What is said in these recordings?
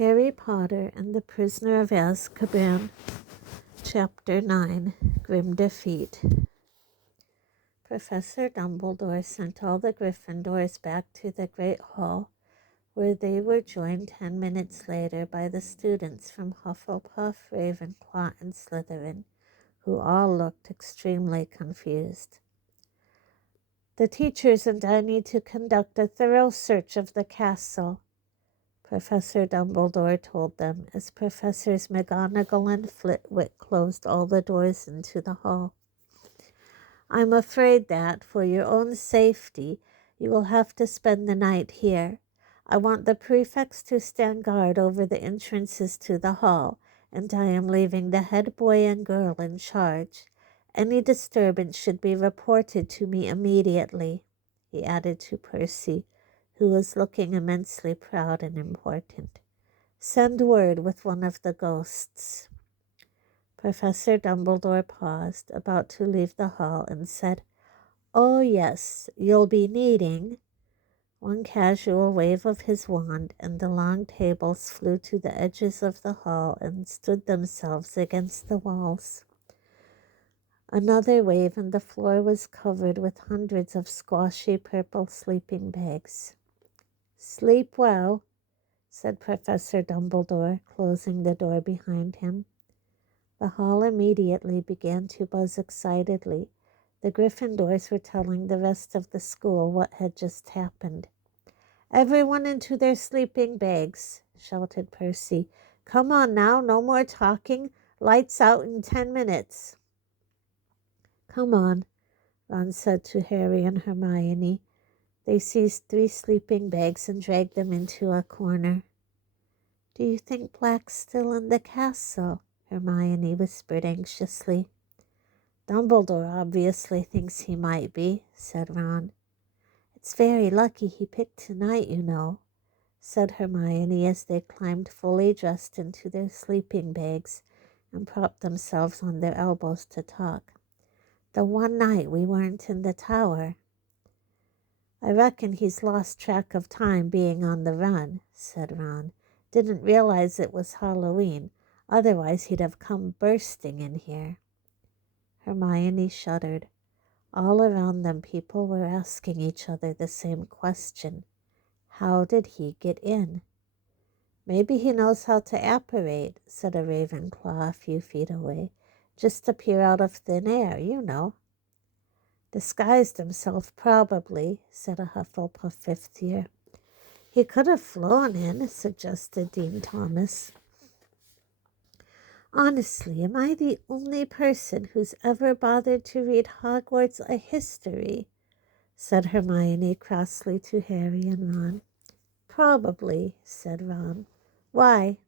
Harry Potter and the Prisoner of Azkaban, Chapter 9, Grim Defeat. Professor Dumbledore sent all the Gryffindors back to the Great Hall, where they were joined 10 minutes later by the students from Hufflepuff, Ravenclaw, and Slytherin, who all looked extremely confused. "The teachers and I need to conduct a thorough search of the castle," Professor Dumbledore told them as Professors McGonagall and Flitwick closed all the doors into the hall. "I'm afraid that, for your own safety, you will have to spend the night here. I want the prefects to stand guard over the entrances to the hall, and I am leaving the head boy and girl in charge. Any disturbance should be reported to me immediately," he added to Percy, who was looking immensely proud and important. "Send word with one of the ghosts." Professor Dumbledore paused, about to leave the hall, and said, "Oh, yes, you'll be needing—" One casual wave of his wand, and the long tables flew to the edges of the hall and stood themselves against the walls. Another wave, and the floor was covered with hundreds of squashy purple sleeping bags. "Sleep well," said Professor Dumbledore, closing the door behind him. The hall immediately began to buzz excitedly. The Gryffindors were telling the rest of the school what had just happened. "Everyone into their sleeping bags," shouted Percy. "Come on now, no more talking. Lights out in 10 minutes. "Come on," Ron said to Harry and Hermione. They seized 3 sleeping bags and dragged them into a corner. "Do you think Black's still in the castle?" Hermione whispered anxiously. "Dumbledore obviously thinks he might be," said Ron. "It's very lucky he picked tonight, you know," said Hermione as they climbed fully dressed into their sleeping bags and propped themselves on their elbows to talk. "The one night we weren't in the tower." "I reckon he's lost track of time being on the run," said Ron. "Didn't realize it was Halloween. Otherwise he'd have come bursting in here." Hermione shuddered. All around them people were asking each other the same question. How did he get in? "Maybe he knows how to apparate," said a Ravenclaw a few feet away. "Just appear out of thin air, you know." "Disguised himself, probably," said a Hufflepuff fifth year. "He could have flown in," suggested Dean Thomas. "Honestly, am I the only person who's ever bothered to read Hogwarts a history?" said Hermione crossly to Harry and Ron. "Probably," said Ron. "Why?"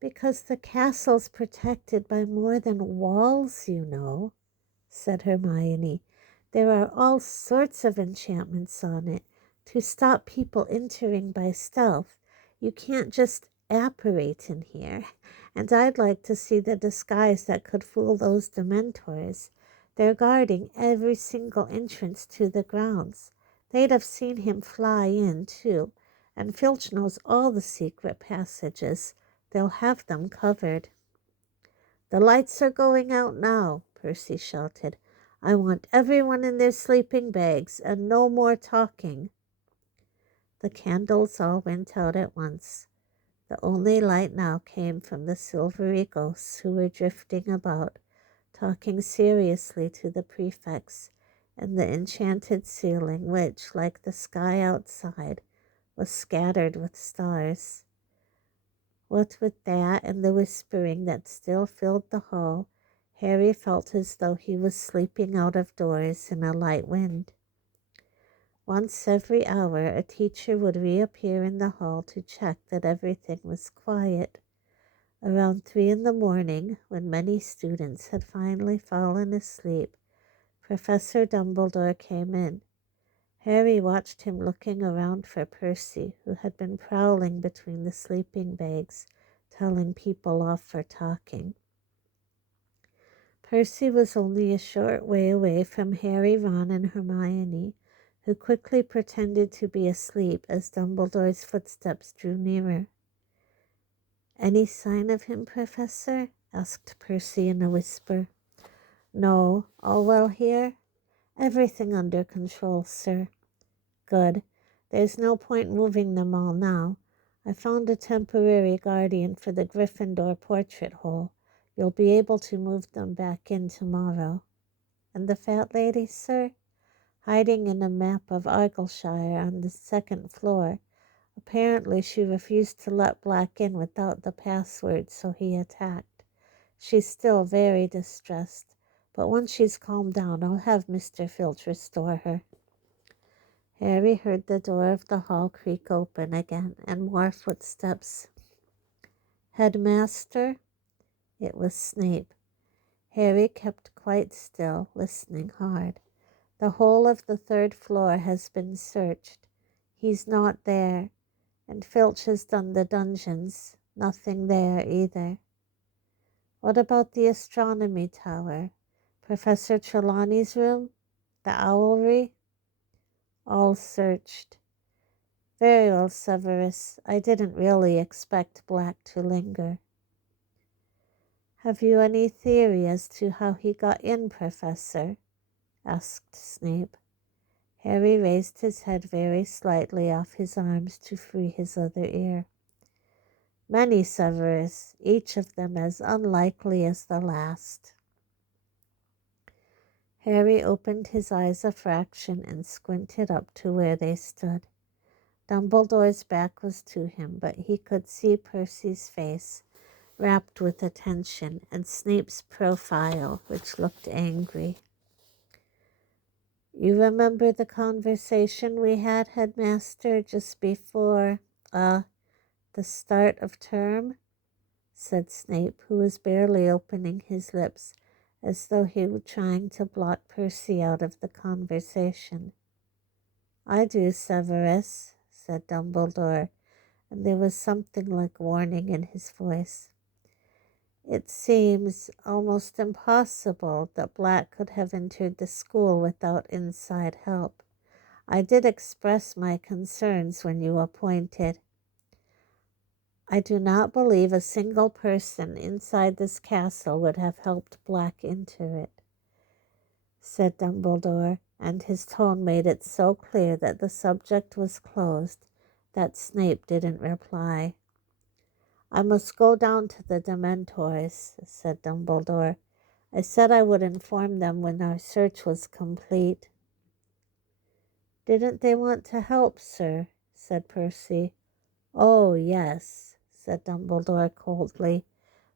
"Because the castle's protected by more than walls, you know," said Hermione. "There are all sorts of enchantments on it to stop people entering by stealth. You can't just apparate in here. And I'd like to see the disguise that could fool those Dementors. They're guarding every single entrance to the grounds. They'd have seen him fly in, too. And Filch knows all the secret passages. They'll have them covered." "The lights are going out now," Percy shouted. "I want everyone in their sleeping bags and no more talking." The candles all went out at once. The only light now came from the silvery ghosts who were drifting about, talking seriously to the prefects, and the enchanted ceiling which, like the sky outside, was scattered with stars. What with that and the whispering that still filled the hall, Harry felt as though he was sleeping out of doors in a light wind. Once every hour, a teacher would reappear in the hall to check that everything was quiet. Around 3 in the morning, when many students had finally fallen asleep, Professor Dumbledore came in. Harry watched him looking around for Percy, who had been prowling between the sleeping bags, telling people off for talking. Percy was only a short way away from Harry, Ron, and Hermione, who quickly pretended to be asleep as Dumbledore's footsteps drew nearer. Any sign of him, Professor? Asked Percy in a whisper. No, all well here? Everything under control, sir. Good. There's no point moving them all now. I found a temporary guardian for the Gryffindor portrait hole. You'll be able to move them back in tomorrow. And the fat lady, sir? Hiding in a map of Argyllshire on the second floor. Apparently she refused to let Black in without the password, so he attacked. She's still very distressed, but once she's calmed down, I'll have Mr. Filch restore her. Harry heard the door of the hall creak open again, and more footsteps. Headmaster? It was Snape. Harry kept quite still, listening hard. The whole of the third floor has been searched. He's not there, and Filch has done the dungeons. Nothing there either. What about the astronomy tower? Professor Trelawney's room? The owlry? All searched. Very well, Severus. I didn't really expect Black to linger. Have you any theory as to how he got in, Professor? Asked Snape. Harry raised his head very slightly off his arms to free his other ear. Many, Severus, each of them as unlikely as the last. Harry opened his eyes a fraction and squinted up to where they stood. Dumbledore's back was to him, but he could see Percy's face, rapt with attention, and Snape's profile, which looked angry. You remember the conversation we had, Headmaster, just before, the start of term? Said Snape, who was barely opening his lips, as though he were trying to block Percy out of the conversation. I do, Severus, said Dumbledore, and there was something like warning in his voice. It seems almost impossible that Black could have entered the school without inside help. I did express my concerns when you appointed. I do not believe a single person inside this castle would have helped Black enter it, said Dumbledore, and his tone made it so clear that the subject was closed that Snape didn't reply. I must go down to the Dementors, said Dumbledore. I said I would inform them when our search was complete. Didn't they want to help, sir? Said Percy. Oh, yes, said Dumbledore coldly,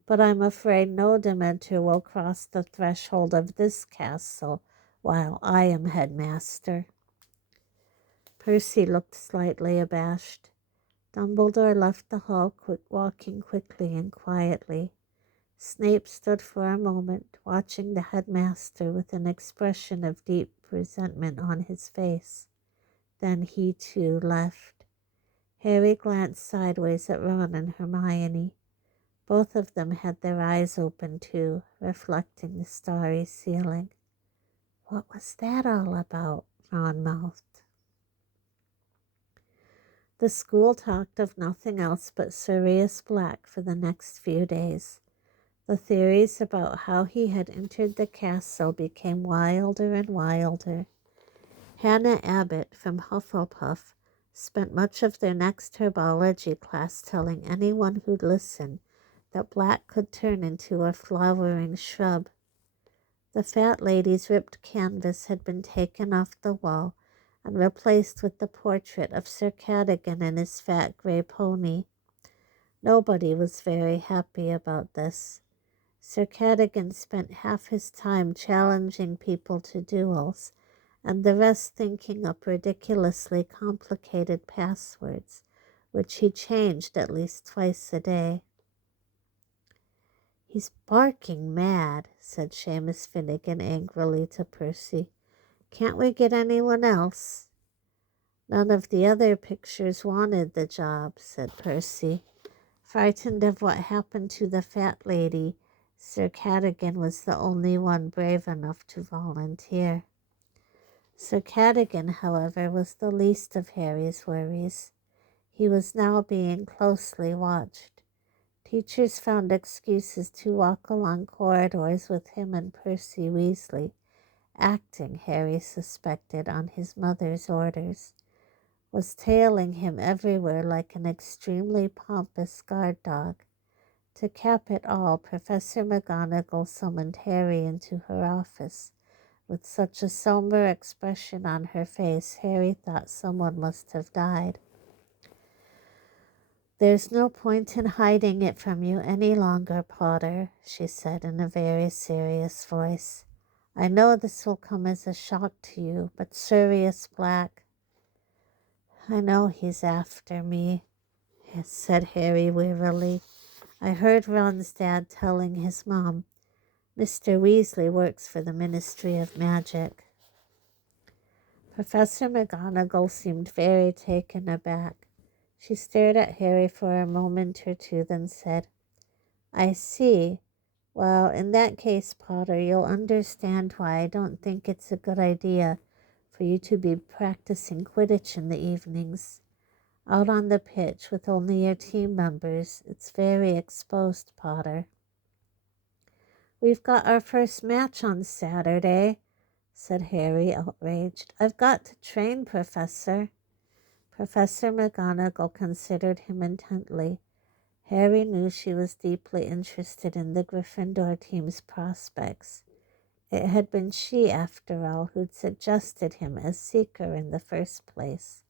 but I'm afraid no Dementor will cross the threshold of this castle while I am headmaster. Percy looked slightly abashed. Dumbledore left the hall, walking quickly and quietly. Snape stood for a moment, watching the headmaster with an expression of deep resentment on his face. Then he too left. Harry glanced sideways at Ron and Hermione. Both of them had their eyes open too, reflecting the starry ceiling. What was that all about? Ron mouthed. The school talked of nothing else but Sirius Black for the next few days. The theories about how he had entered the castle became wilder and wilder. Hannah Abbott from Hufflepuff spent much of their next herbology class telling anyone who'd listen that Black could turn into a flowering shrub. The fat lady's ripped canvas had been taken off the wall and replaced with the portrait of Sir Cadogan and his fat grey pony. Nobody was very happy about this. Sir Cadogan spent half his time challenging people to duels, and the rest thinking up ridiculously complicated passwords, which he changed at least twice a day. He's barking mad, said Seamus Finnegan angrily to Percy. Can't we get anyone else? None of the other pictures wanted the job, said Percy. Frightened of what happened to the fat lady, Sir Cadogan was the only one brave enough to volunteer. Sir Cadogan, however, was the least of Harry's worries. He was now being closely watched. Teachers found excuses to walk along corridors with him and Percy Weasley, acting, Harry suspected, on his mother's orders, was tailing him everywhere like an extremely pompous guard dog. To cap it all, Professor McGonagall summoned Harry into her office. With such a somber expression on her face, Harry thought someone must have died. "There's no point in hiding it from you any longer, Potter," she said in a very serious voice. "I know this will come as a shock to you, but Sirius Black—" "I know he's after me," said Harry wearily. "I heard Ron's dad telling his mom. Mr. Weasley works for the Ministry of Magic." Professor McGonagall seemed very taken aback. She stared at Harry for a moment or two, then said, "I see. Well, in that case, Potter, you'll understand why I don't think it's a good idea for you to be practicing Quidditch in the evenings. Out on the pitch with only your team members, it's very exposed, Potter." "We've got our first match on Saturday," said Harry, outraged. "I've got to train, Professor." Professor McGonagall considered him intently. Harry knew she was deeply interested in the Gryffindor team's prospects. It had been she, after all, who'd suggested him as seeker in the first place.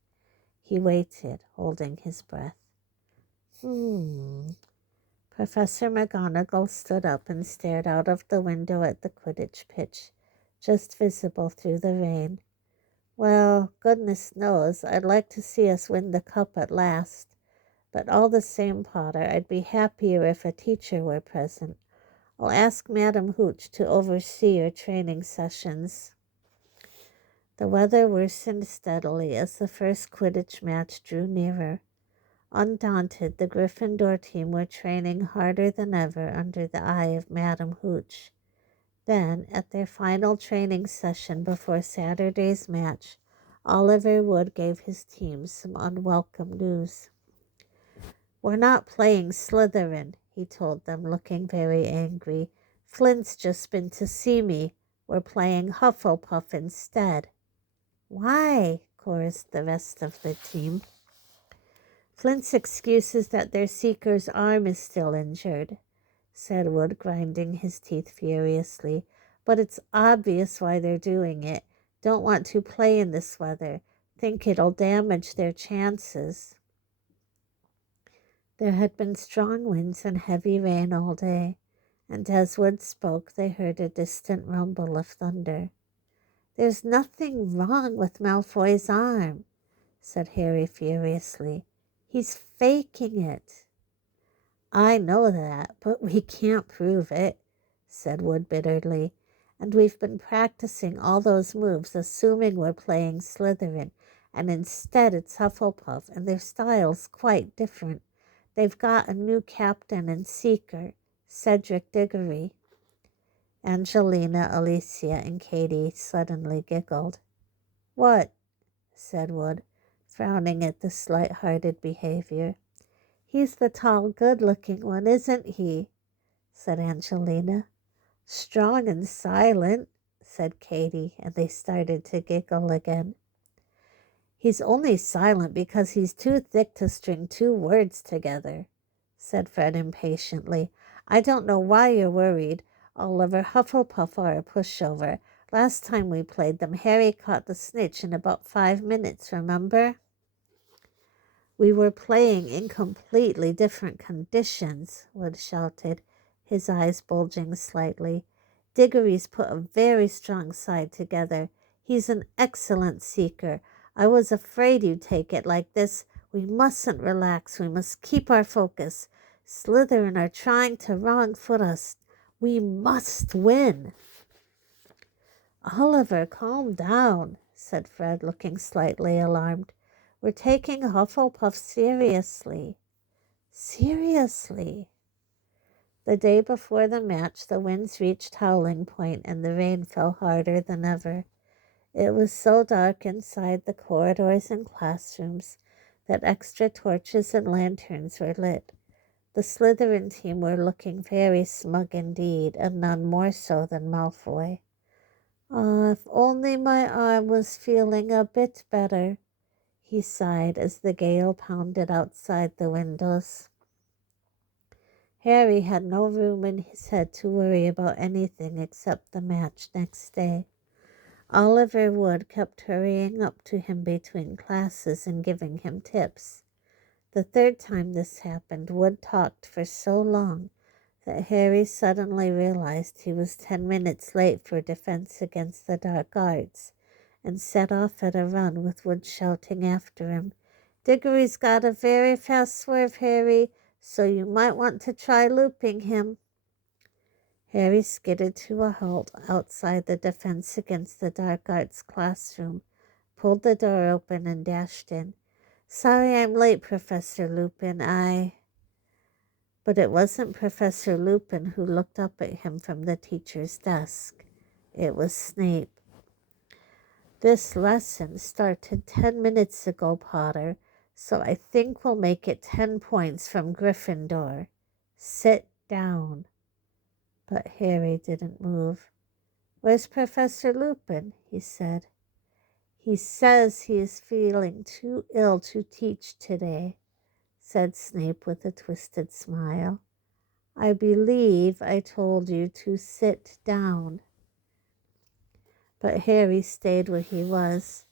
He waited, holding his breath. Professor McGonagall stood up and stared out of the window at the Quidditch pitch, just visible through the rain. "Well, goodness knows, I'd like to see us win the cup at last. But all the same, Potter, I'd be happier if a teacher were present. I'll ask Madam Hooch to oversee your training sessions." The weather worsened steadily as the first Quidditch match drew nearer. Undaunted, the Gryffindor team were training harder than ever under the eye of Madam Hooch. Then, at their final training session before Saturday's match, Oliver Wood gave his team some unwelcome news. "We're not playing Slytherin," he told them, looking very angry. "Flint's just been to see me. We're playing Hufflepuff instead." "Why?" chorused the rest of the team. "Flint's excuse is that their seeker's arm is still injured," said Wood, grinding his teeth furiously. "But it's obvious why they're doing it. Don't want to play in this weather. Think it'll damage their chances." There had been strong winds and heavy rain all day, and as Wood spoke, they heard a distant rumble of thunder. "There's nothing wrong with Malfoy's arm," said Harry furiously. "He's faking it." "I know that, but we can't prove it," said Wood bitterly. "And we've been practicing all those moves assuming we're playing Slytherin, and instead it's Hufflepuff, and their style's quite different. They've got a new captain and seeker, Cedric Diggory." Angelina, Alicia, and Katie suddenly giggled. "What?" said Wood, frowning at the slight-hearted behavior. "He's the tall, good-looking one, isn't he?" said Angelina. "Strong and silent," said Katie, and they started to giggle again. "He's only silent because he's too thick to string two words together," said Fred impatiently. "I don't know why you're worried. Oliver, Hufflepuff are a pushover. Last time we played them, Harry caught the snitch in about 5 minutes, remember?" "We were playing in completely different conditions," Wood shouted, his eyes bulging slightly. "Diggory's put a very strong side together. He's an excellent seeker. I was afraid you'd take it like this. We mustn't relax. We must keep our focus. Slytherin are trying to wrong-foot us. We must win." "Oliver, calm down," said Fred, looking slightly alarmed. "We're taking Hufflepuff seriously." "Seriously?" The day before the match, the winds reached howling point and the rain fell harder than ever. It was so dark inside the corridors and classrooms that extra torches and lanterns were lit. The Slytherin team were looking very smug indeed, and none more so than Malfoy. "Ah, if only my arm was feeling a bit better," he sighed as the gale pounded outside the windows. Harry had no room in his head to worry about anything except the match next day. Oliver Wood kept hurrying up to him between classes and giving him tips. The third time this happened, Wood talked for so long that Harry suddenly realized he was 10 minutes late for Defense Against the Dark Arts and set off at a run with Wood shouting after him, "Diggory's got a very fast swerve, Harry, so you might want to try looping him." Harry skidded to a halt outside the Defense Against the Dark Arts classroom, pulled the door open and dashed in. "Sorry I'm late, Professor Lupin, But it wasn't Professor Lupin who looked up at him from the teacher's desk. It was Snape. "This lesson started 10 minutes ago, Potter, so I think we'll make it 10 points from Gryffindor. Sit down." But Harry didn't move. "Where's Professor Lupin?" he said. "He says he is feeling too ill to teach today," said Snape with a twisted smile. "I believe I told you to sit down." But Harry stayed where he was.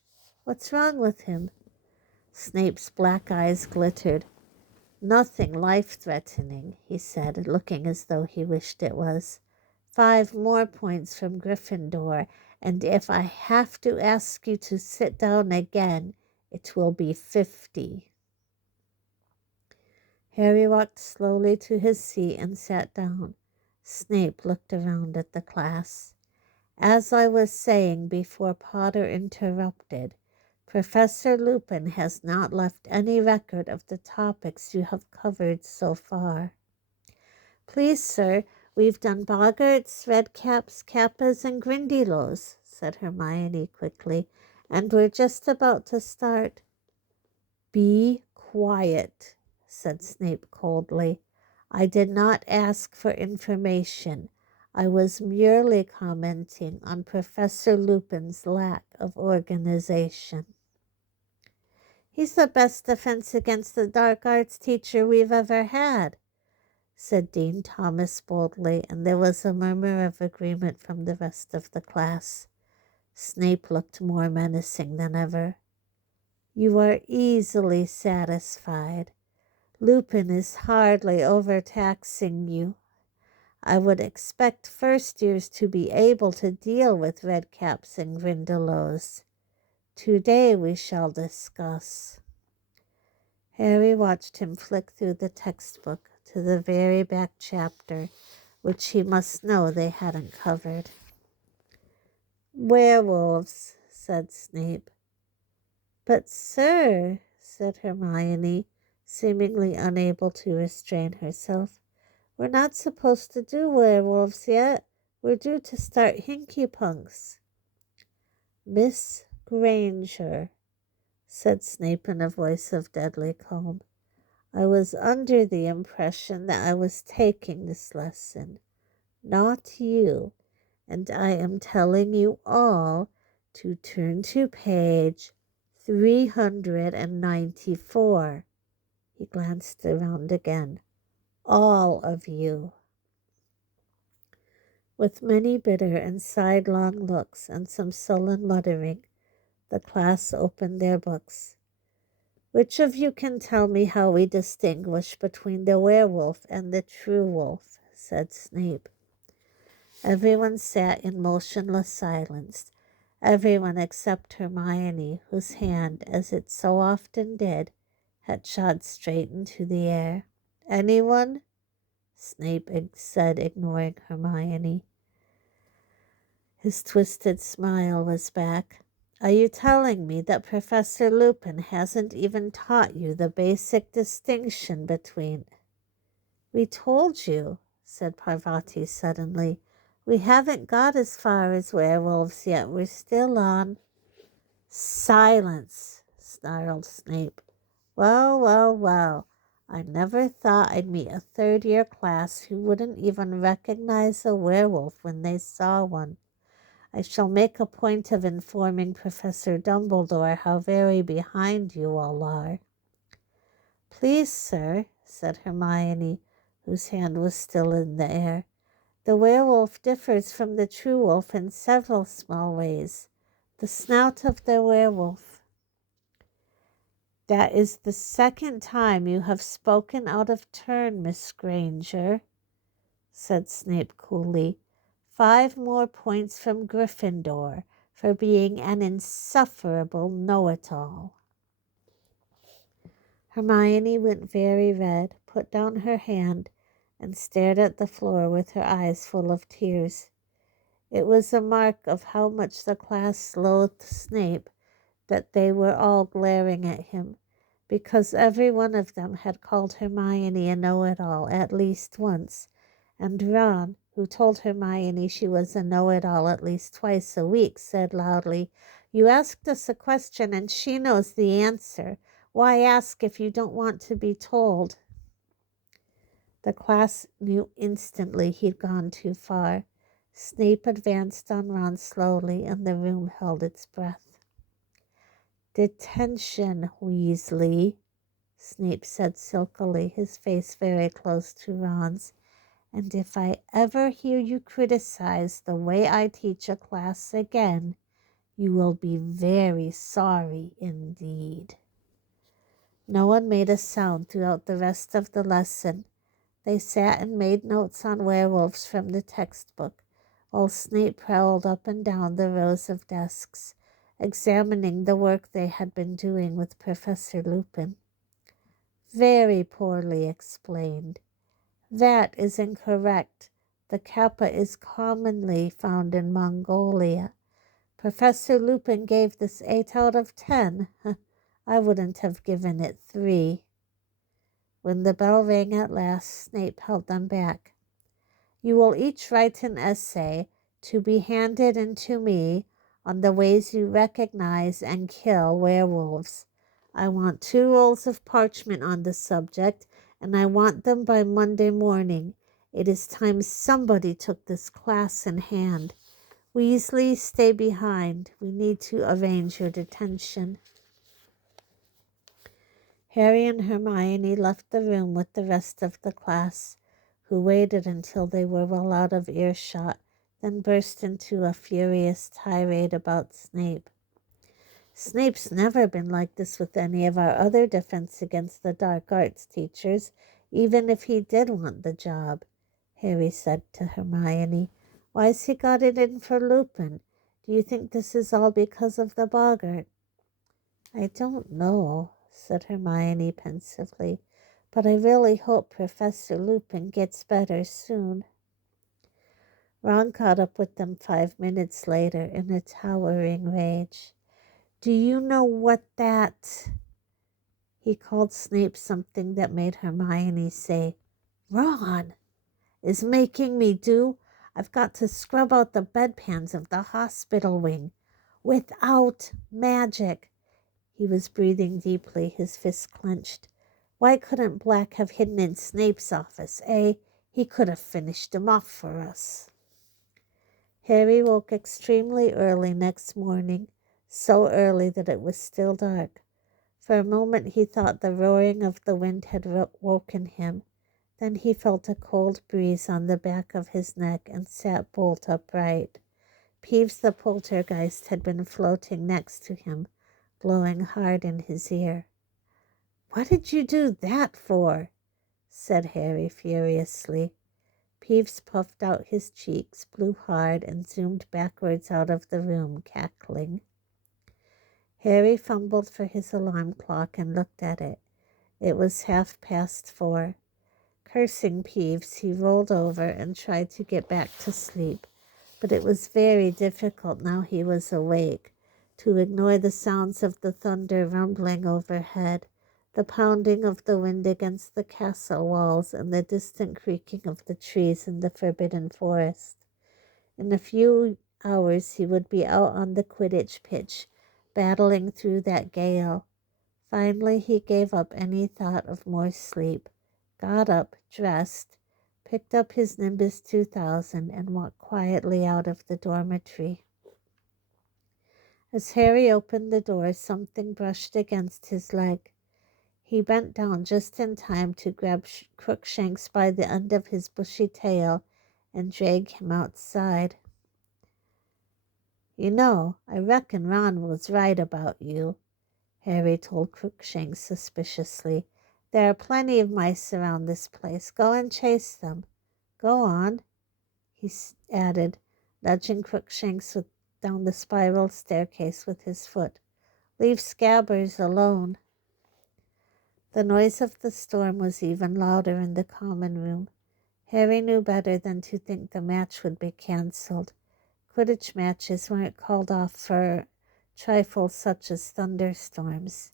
"What's wrong with him?" Snape's black eyes glittered. "Nothing life-threatening," he said, looking as though he wished it was. 5 more points from Gryffindor, and if I have to ask you to sit down again, it will be 50. Harry walked slowly to his seat and sat down. Snape looked around at the class. "As I was saying before Potter interrupted, Professor Lupin has not left any record of the topics you have covered so far." "Please, sir, we've done boggarts, redcaps, kappas, and grindylows," said Hermione quickly, "and we're just about to start." "Be quiet," said Snape coldly. "I did not ask for information. I was merely commenting on Professor Lupin's lack of organization." "He's the best Defense Against the Dark Arts teacher we've ever had," said Dean Thomas boldly, and there was a murmur of agreement from the rest of the class. Snape looked more menacing than ever. "You are easily satisfied. Lupin is hardly overtaxing you. I would expect first years to be able to deal with redcaps and grindylows. Today we shall discuss." Harry watched him flick through the textbook to the very back chapter, which he must know they hadn't covered. "Werewolves," said Snape. "But, sir," said Hermione, seemingly unable to restrain herself, "we're not supposed to do werewolves yet. We're due to start hinky-punks." "Miss Granger," said Snape in a voice of deadly calm, "I was under the impression that I was taking this lesson, not you, and I am telling you all to turn to page 394. He glanced around again. "All of you." With many bitter and sidelong looks and some sullen muttering, the class opened their books. "Which of you can tell me how we distinguish between the werewolf and the true wolf?" said Snape. Everyone sat in motionless silence, everyone except Hermione, whose hand, as it so often did, had shot straight into the air. "Anyone?" Snape said, ignoring Hermione. His twisted smile was back. "Are you telling me that Professor Lupin hasn't even taught you the basic distinction between—" "We told you," said Parvati suddenly. "We haven't got as far as werewolves yet. We're still on—" "Silence," snarled Snape. Well, I never thought I'd meet a third-year class who wouldn't even recognize a werewolf when they saw one. I shall make a point of informing Professor Dumbledore how very behind you all are." "Please, sir," said Hermione, whose hand was still in the air, "the werewolf differs from the true wolf in several small ways. The snout of the werewolf—" "That is the second time you have spoken out of turn, Miss Granger," said Snape coolly. "5 more points from Gryffindor for being an insufferable know-it-all." Hermione went very red, put down her hand, and stared at the floor with her eyes full of tears. It was a mark of how much the class loathed Snape that they were all glaring at him, because every one of them had called Hermione a know-it-all at least once, and Ron, who told Hermione she was a know-it-all at least twice a week, said loudly, "You asked us a question and she knows the answer. Why ask if you don't want to be told?" The class knew instantly he'd gone too far. Snape advanced on Ron slowly, and the room held its breath. "Detention, Weasley," Snape said silkily, his face very close to Ron's. "And if I ever hear you criticize the way I teach a class again, you will be very sorry indeed." No one made a sound throughout the rest of the lesson. They sat and made notes on werewolves from the textbook, while Snape prowled up and down the rows of desks, examining the work they had been doing with Professor Lupin. "Very poorly explained. That is incorrect. The kappa is commonly found in Mongolia. Professor Lupin gave this 8 out of 10. I wouldn't have given it 3. When the bell rang at last, Snape held them back. "You will each write an essay to be handed in to me on the ways you recognize and kill werewolves. I want 2 rolls of parchment on the subject, and I want them by Monday morning. It is time somebody took this class in hand. Weasley, stay behind. We need to arrange your detention." Harry and Hermione left the room with the rest of the class, who waited until they were well out of earshot, then burst into a furious tirade about Snape. "Snape's never been like this with any of our other Defense Against the Dark Arts teachers, even if he did want the job," Harry said to Hermione. "Why's he got it in for Lupin? Do you think this is all because of the boggart?" "I don't know," said Hermione pensively, "but I really hope Professor Lupin gets better soon." Ron caught up with them 5 minutes later in a towering rage. "Do you know what that—" He called Snape something that made Hermione say, "Ron, is making me do? I've got to scrub out the bedpans of the hospital wing. Without magic." He was breathing deeply, his fists clenched. "Why couldn't Black have hidden in Snape's office, eh? He could have finished him off for us." Harry woke extremely early next morning, so early that it was still dark. For a moment he thought the roaring of the wind had woken him. Then he felt a cold breeze on the back of his neck and sat bolt upright. Peeves the poltergeist had been floating next to him, blowing hard in his ear. "What did you do that for?" said Harry furiously. Peeves puffed out his cheeks, blew hard, and zoomed backwards out of the room, cackling. Harry fumbled for his alarm clock and looked at it. It was 4:30. Cursing Peeves, he rolled over and tried to get back to sleep, but it was very difficult now he was awake to ignore the sounds of the thunder rumbling overhead, the pounding of the wind against the castle walls, and the distant creaking of the trees in the forbidden forest. In a few hours he would be out on the Quidditch pitch, battling through that gale. Finally, he gave up any thought of more sleep, got up, dressed, picked up his Nimbus 2000, and walked quietly out of the dormitory. As Harry opened the door, something brushed against his leg. He bent down just in time to grab Crookshanks by the end of his bushy tail and drag him outside. "You know, I reckon Ron was right about you," Harry told Crookshanks suspiciously. "There are plenty of mice around this place. Go and chase them. Go on," he added, nudging Crookshanks down the spiral staircase with his foot. "Leave Scabbers alone." The noise of the storm was even louder in the common room. Harry knew better than to think the match would be cancelled. Quidditch matches weren't called off for trifles such as thunderstorms.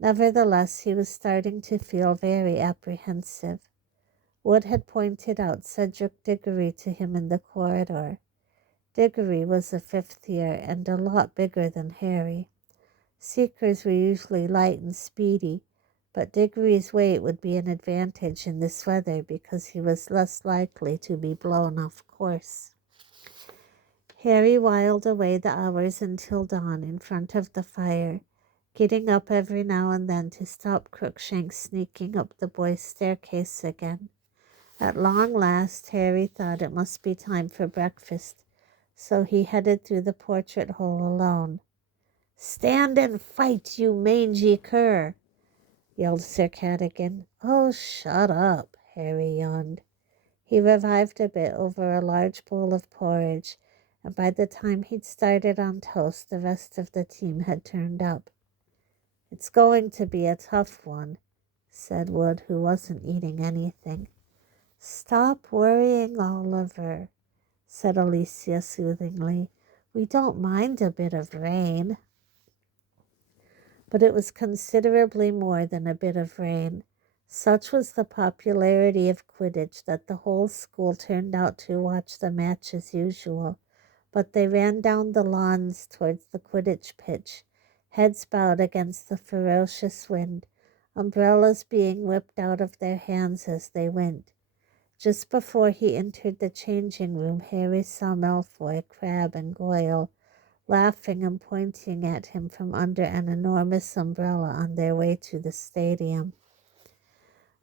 Nevertheless, he was starting to feel very apprehensive. Wood had pointed out Cedric Diggory to him in the corridor. Diggory was a fifth year and a lot bigger than Harry. Seekers were usually light and speedy, but Diggory's weight would be an advantage in this weather because he was less likely to be blown off course. Harry whiled away the hours until dawn in front of the fire, getting up every now and then to stop Crookshanks sneaking up the boys' staircase again. At long last, Harry thought it must be time for breakfast, so he headed through the portrait hole alone. "Stand and fight, you mangy cur!" yelled Sir Cadogan. "Oh, shut up," Harry yawned. He revived a bit over a large bowl of porridge, and by the time he'd started on toast, the rest of the team had turned up. "It's going to be a tough one," said Wood, who wasn't eating anything. "Stop worrying, Oliver," said Alicia soothingly. "We don't mind a bit of rain." But it was considerably more than a bit of rain. Such was the popularity of Quidditch that the whole school turned out to watch the match as usual, but they ran down the lawns towards the Quidditch pitch, heads bowed against the ferocious wind, umbrellas being whipped out of their hands as they went. Just before he entered the changing room, Harry saw Malfoy, Crabbe, and Goyle laughing and pointing at him from under an enormous umbrella on their way to the stadium.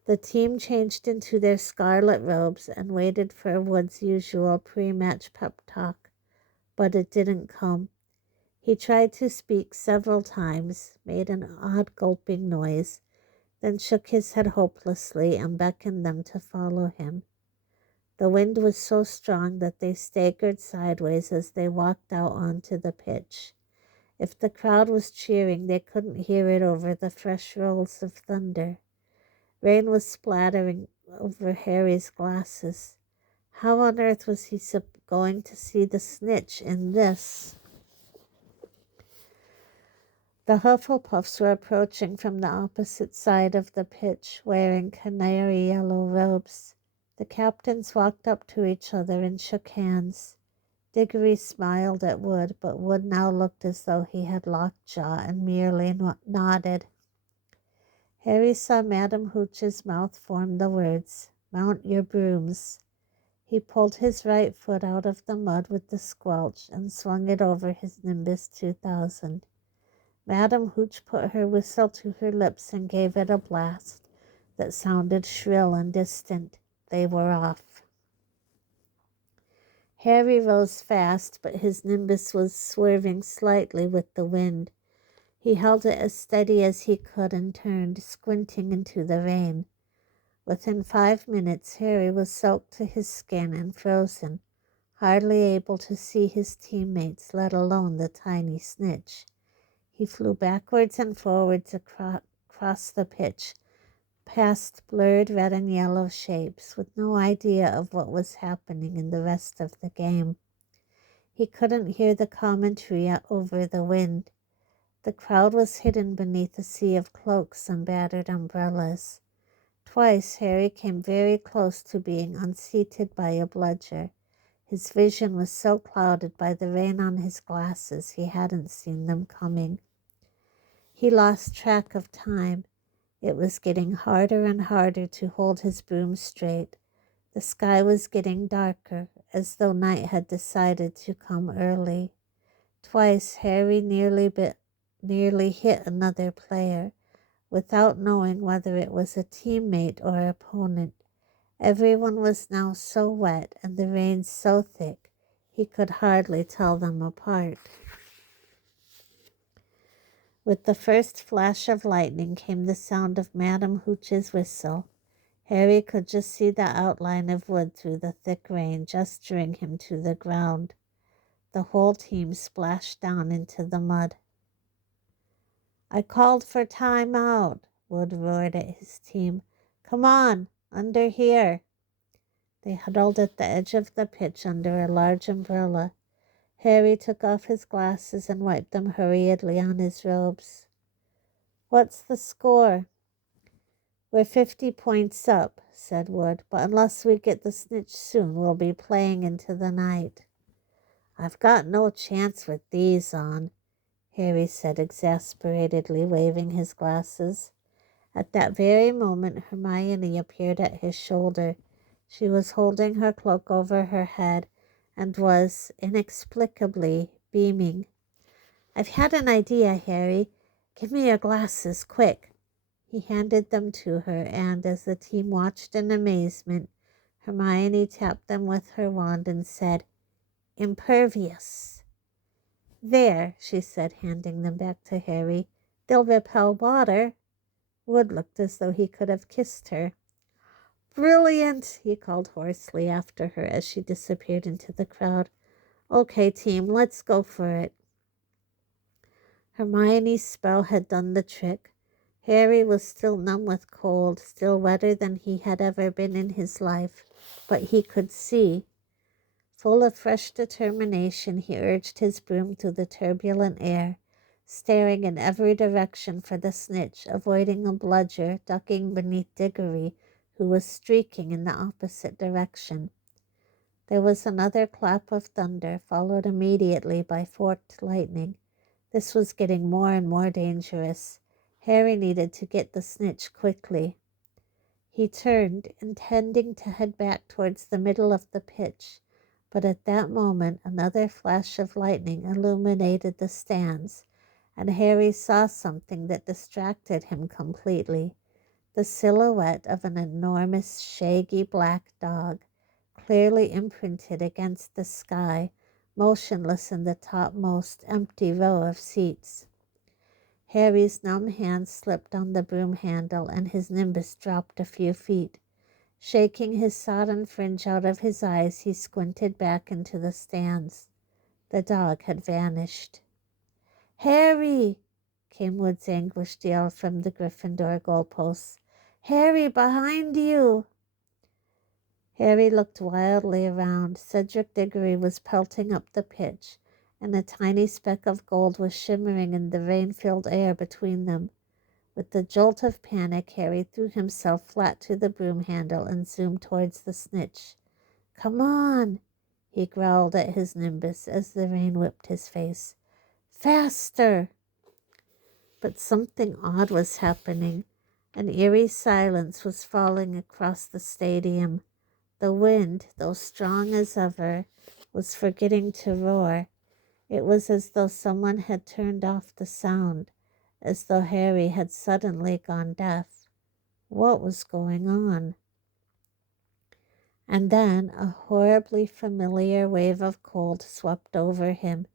The team changed into their scarlet robes and waited for Wood's usual pre-match pep talk, but it didn't come. He tried to speak several times, made an odd gulping noise, then shook his head hopelessly and beckoned them to follow him. The wind was so strong that they staggered sideways as they walked out onto the pitch. If the crowd was cheering, they couldn't hear it over the fresh rolls of thunder. Rain was splattering over Harry's glasses. How on earth was he going to see the snitch in this? The Hufflepuffs were approaching from the opposite side of the pitch, wearing canary yellow robes. The captains walked up to each other and shook hands. Diggory smiled at Wood, but Wood now looked as though he had lockjaw and merely nodded. Harry saw Madam Hooch's mouth form the words, "Mount your brooms." He pulled his right foot out of the mud with the squelch and swung it over his Nimbus 2000. Madam Hooch put her whistle to her lips and gave it a blast that sounded shrill and distant. They were off. Harry rose fast, but his Nimbus was swerving slightly with the wind. He held it as steady as he could and turned, squinting into the rain. Within 5 minutes, Harry was soaked to his skin and frozen, hardly able to see his teammates, let alone the tiny snitch. He flew backwards and forwards across the pitch, past blurred red and yellow shapes, with no idea of what was happening in the rest of the game. He couldn't hear the commentary over the wind. The crowd was hidden beneath a sea of cloaks and battered umbrellas. Twice Harry came very close to being unseated by a bludger. His vision was so clouded by the rain on his glasses he hadn't seen them coming. He lost track of time. It was getting harder and harder to hold his broom straight. The sky was getting darker, as though night had decided to come early. Twice Harry nearly hit another player, without knowing whether it was a teammate or opponent. Everyone was now so wet and the rain so thick he could hardly tell them apart. With the first flash of lightning came the sound of Madam Hooch's whistle. Harry could just see the outline of Wood through the thick rain, gesturing him to the ground. The whole team splashed down into the mud. "I called for time out," Wood roared at his team. "Come on, under here." They huddled at the edge of the pitch under a large umbrella. Harry took off his glasses and wiped them hurriedly on his robes. "What's the score?" "We're 50 points up," said Wood, "but unless we get the snitch soon, we'll be playing into the night." "I've got no chance with these on," Harry said exasperatedly, waving his glasses. At that very moment Hermione appeared at his shoulder. She was holding her cloak over her head and was inexplicably beaming. "I've had an idea, Harry. Give me your glasses, quick." He handed them to her, and as the team watched in amazement, Hermione tapped them with her wand and said, "Impervious." "There," she said, handing them back to Harry. "They'll repel water." Wood looked as though he could have kissed her. "Brilliant," he called hoarsely after her as she disappeared into the crowd. "Okay, team, let's go for it." Hermione's spell had done the trick. Harry was still numb with cold, still wetter than he had ever been in his life, but he could see. Full of fresh determination, he urged his broom through the turbulent air, staring in every direction for the snitch, avoiding a bludger, ducking beneath Diggory, who was streaking in the opposite direction. There was another clap of thunder, followed immediately by forked lightning. This was getting more and more dangerous. Harry needed to get the snitch quickly. He turned, intending to head back towards the middle of the pitch, but at that moment another flash of lightning illuminated the stands, and Harry saw something that distracted him completely. The silhouette of an enormous, shaggy black dog, clearly imprinted against the sky, motionless in the topmost empty row of seats. Harry's numb hand slipped on the broom handle and his nimbus dropped a few feet. Shaking his sodden fringe out of his eyes, he squinted back into the stands. The dog had vanished. "Harry!" came Wood's anguished yell from the Gryffindor goalposts. "Harry, behind you!" Harry looked wildly around. Cedric Diggory was pelting up the pitch, and a tiny speck of gold was shimmering in the rain-filled air between them. With a jolt of panic, Harry threw himself flat to the broom handle and zoomed towards the snitch. "Come on," he growled at his nimbus as the rain whipped his face. "Faster!" But something odd was happening. An eerie silence was falling across the stadium. The wind, though strong as ever, was forgetting to roar. It was as though someone had turned off the sound, as though Harry had suddenly gone deaf. What was going on? And then a horribly familiar wave of cold swept over him,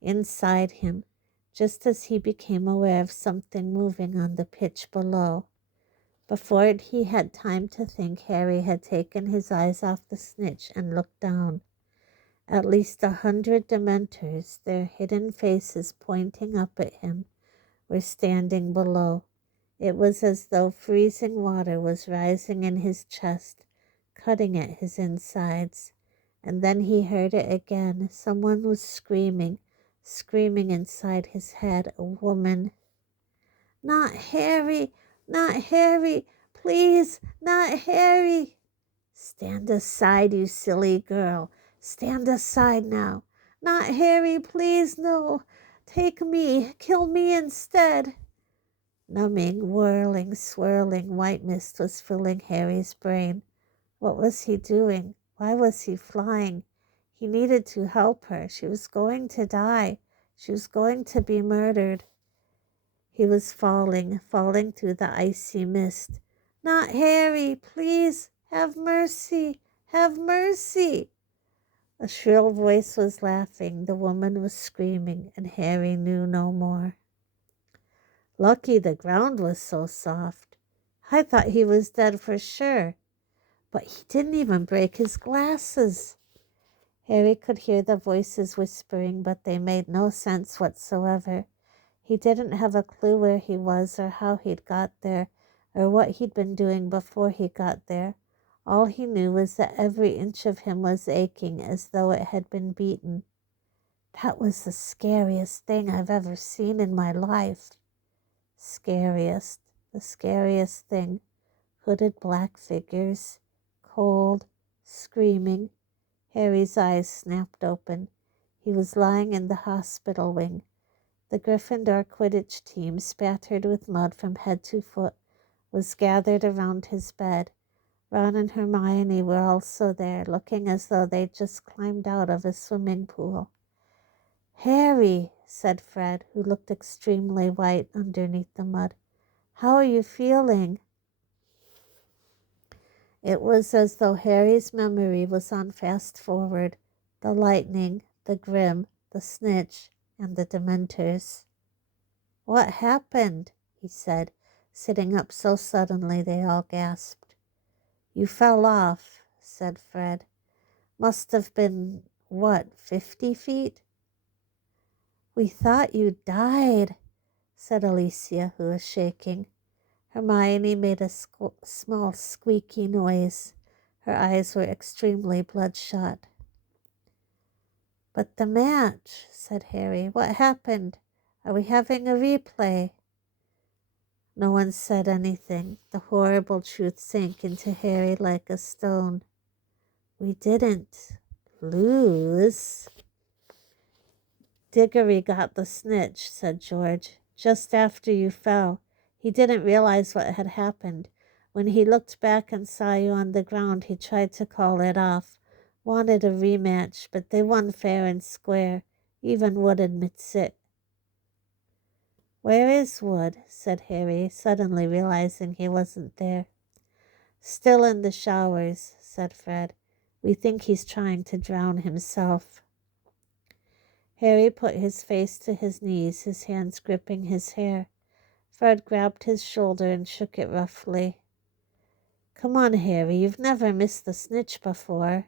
inside him, just as he became aware of something moving on the pitch below. Before he had time to think, Harry had taken his eyes off the snitch and looked down. At least 100 Dementors, their hidden faces pointing up at him, were standing below. It was as though freezing water was rising in his chest, cutting at his insides. And then he heard it again. Someone was screaming inside his head, a woman. "Not Harry! Not Harry! Please, not Harry!" "Stand aside, you silly girl. Stand aside now." "Not Harry, please, no. Take me. Kill me instead." Numbing, whirling, swirling white mist was filling Harry's brain. What was he doing? Why was he flying? He needed to help her. She was going to die. She was going to be murdered. He was falling through the icy mist. Not Harry, please, have mercy, have mercy. A shrill voice was laughing. The woman was screaming, and Harry knew no more. Lucky the ground was so soft. I thought he was dead for sure. But he didn't even break his glasses. Harry could hear the voices whispering, but they made no sense whatsoever. He didn't have a clue where he was or how he'd got there or what he'd been doing before he got there. All he knew was that every inch of him was aching as though it had been beaten. That was the scariest thing I've ever seen in my life. The scariest thing. Hooded black figures, cold, screaming. Harry's eyes snapped open. He was lying in the hospital wing. The Gryffindor Quidditch team, spattered with mud from head to foot, was gathered around his bed. Ron and Hermione were also there, looking as though they'd just climbed out of a swimming pool. Harry, said Fred, who looked extremely white underneath the mud. How are you feeling? It was as though Harry's memory was on fast forward. The lightning, the Grim, the Snitch, and the Dementors. What happened? He said, sitting up so suddenly they all gasped. You fell off, said Fred. Must have been, 50 feet? We thought you died, said Alicia, who was shaking. Hermione made a small squeaky noise. Her eyes were extremely bloodshot. But the match, said Harry. What happened? Are we having a replay? No one said anything. The horrible truth sank into Harry like a stone. We didn't lose. Diggory got the snitch, said George, just after you fell. He didn't realize what had happened. When he looked back and saw you on the ground, he tried to call it off. Wanted a rematch, but they won fair and square. Even Wood admits it. Where is Wood? Said Harry, suddenly realizing he wasn't there. Still in the showers, said Fred. We think he's trying to drown himself. Harry put his face to his knees, his hands gripping his hair. Fred grabbed his shoulder and shook it roughly. Come on, Harry, you've never missed the snitch before.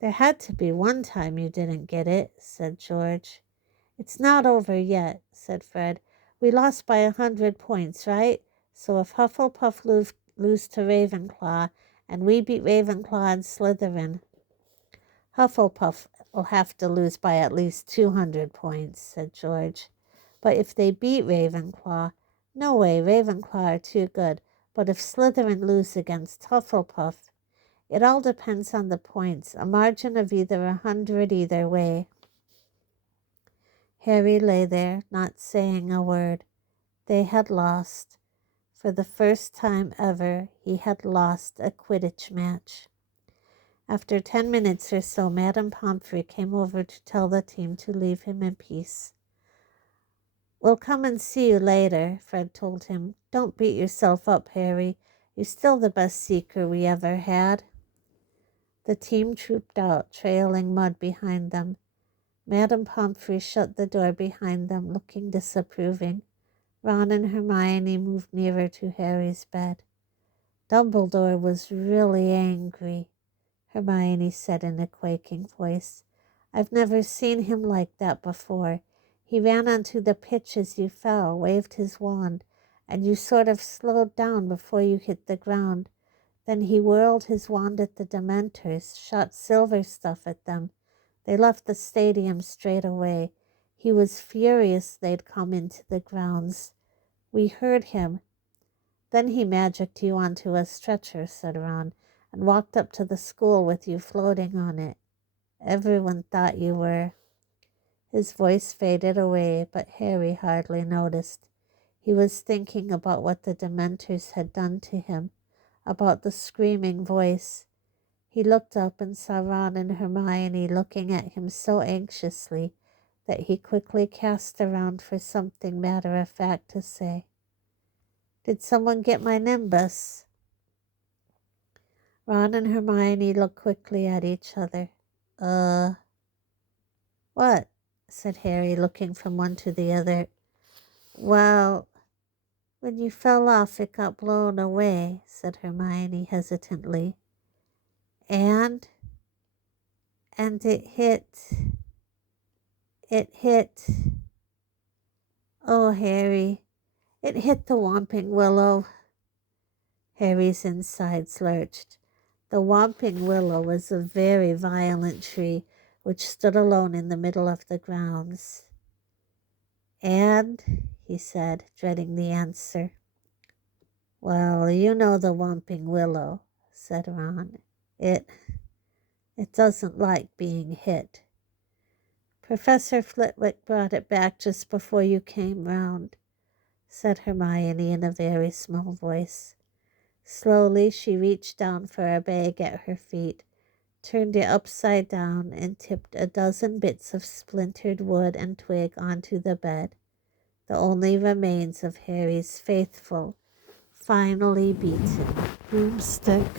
There had to be one time you didn't get it, said George. It's not over yet, said Fred. We lost by 100 points, right? So if Hufflepuff lose to Ravenclaw and we beat Ravenclaw and Slytherin, Hufflepuff will have to lose by at least 200 points, said George. But if they beat Ravenclaw, no way, Ravenclaw are too good. But if Slytherin lose against Hufflepuff, it all depends on the points, a margin of either 100 either way. Harry lay there, not saying a word. They had lost. For the first time ever, he had lost a Quidditch match. After 10 minutes or so, Madame Pomfrey came over to tell the team to leave him in peace. We'll come and see you later, Fred told him. Don't beat yourself up, Harry. You're still the best seeker we ever had. The team trooped out, trailing mud behind them. Madame Pomfrey shut the door behind them, looking disapproving. Ron and Hermione moved nearer to Harry's bed. Dumbledore was really angry, Hermione said in a quaking voice. I've never seen him like that before. He ran onto the pitch as you fell, waved his wand, and you sort of slowed down before you hit the ground. Then he whirled his wand at the Dementors, shot silver stuff at them. They left the stadium straight away. He was furious they'd come into the grounds. We heard him. Then he magicked you onto a stretcher, said Ron, and walked up to the school with you floating on it. Everyone thought you were. His voice faded away, but Harry hardly noticed. He was thinking about what the Dementors had done to him, about the screaming voice. He looked up and saw Ron and Hermione looking at him so anxiously that he quickly cast around for something matter-of-fact to say. "Did someone get my nimbus?" Ron and Hermione looked quickly at each other. What?" said Harry, looking from one to the other. "Well, when you fell off, it got blown away," said Hermione hesitantly. And it hit, oh, Harry, it hit the Whomping Willow." Harry's insides lurched. The Whomping Willow was a very violent tree which stood alone in the middle of the grounds. "And," he said, dreading the answer. "Well, you know the Whomping Willow," said Ron. It doesn't like being hit. "Professor Flitwick brought it back just before you came round," said Hermione in a very small voice. Slowly she reached down for a bag at her feet, turned it upside down, and tipped a dozen bits of splintered wood and twig onto the bed, the only remains of Harry's faithful, finally beaten broomstick.